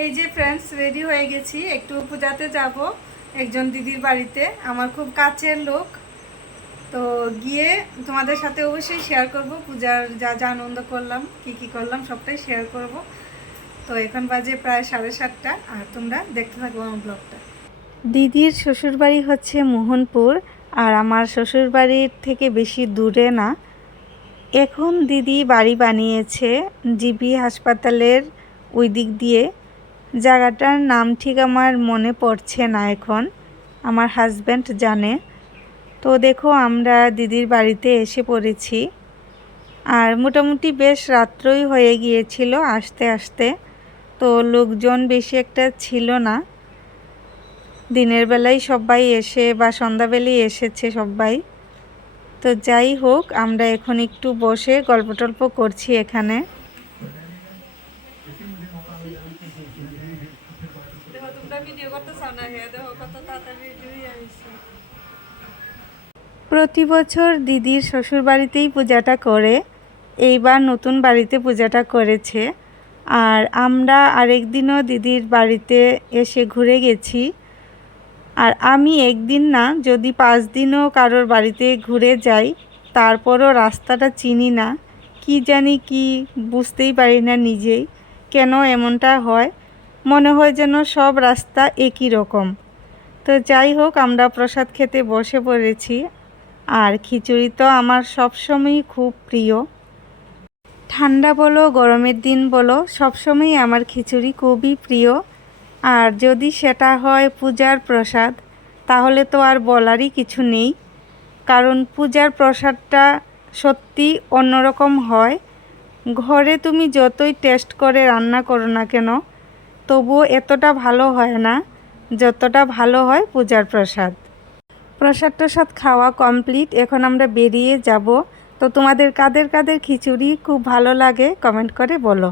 এই যে friends ready হয়ে গেছি। একটু পূজাতে যাব, একজন দিদির বাড়িতে। আমার খুব কাছের লোক। তো গিয়ে তোমাদের সাথে অবশ্যই শেয়ার করব। পূজার যা যা আনন্দ করলাম, কি কি করলাম, সবটাই শেয়ার করব। তো এখন বাজে প্রায় সাড়ে সাতটা, আর তোমরা দেখতে থাকব আমার ব্লগটা দিদির শ্বশুরবাড়ি হচ্ছে মোহনপুর, আর আমার শ্বশুরবাড়ির থেকে বেশি দূরে না। এখন দিদি বাড়ি বানিয়েছে জিবি হাসপাতালের ওই দিক দিয়ে। জায়গাটার নাম ঠিক আমার মনে পড়ছে না এখন। আমার হাজব্যান্ড জানে। তো দেখো, আমরা দিদির বাড়িতে এসে পড়েছি। আর মোটামুটি বেশ রাত্রই হয়ে গিয়েছিল আসতে আসতে। তো লোকজন বেশি একটা ছিল না। দিনের বেলায় সবাই এসে বা সন্ধ্যাবেলায় এসেছে সবাই। তো যাই হোক, আমরা এখন একটু বসে গল্প টল্প করছি এখানে। প্রতি বছর দিদির শ্বশুর বাড়িতেই পূজাটা করে, এইবার নতুন বাড়িতে পূজাটা করেছে। আর আমরা আরেকদিনও দিদির বাড়িতে এসে ঘুরে গেছি। আর আমি একদিন না, যদি পাঁচ দিনও কারোর বাড়িতে ঘুরে যাই, তারপরও রাস্তাটা চিনি না। কি জানি কি, বুঝতেই পারি না নিজেই। কেন এমনটা হয়? মনে হয় যেন সব রাস্তা একই রকম। তো যাই হোক, আমরা প্রসাদ খেতে বসে পড়েছি। আর খিচুড়ি তো আমার সবসময়ই খুব প্রিয়। ঠান্ডা বলো, গরমের দিন বলো, সবসময়ই আমার খিচুড়ি খুবই প্রিয়। আর যদি সেটা হয় পূজার প্রসাদ, তাহলে তো আর বলারই কিছু নেই। কারণ পূজার প্রসাদটা সত্যি অন্যরকম হয়। ঘরে তুমি যতই টেস্ট করে রান্না করো না কেন তবুও এতটা ভালো হয় না যতটা ভালো হয় পূজার প্রসাদ। প্রসাদ টসাদ খাওয়া কমপ্লিট এখন আমরা বেরিয়ে যাব। তো তোমাদের কাদের কাদের খিচুড়ি খুব ভালো লাগে কমেন্ট করে বলো।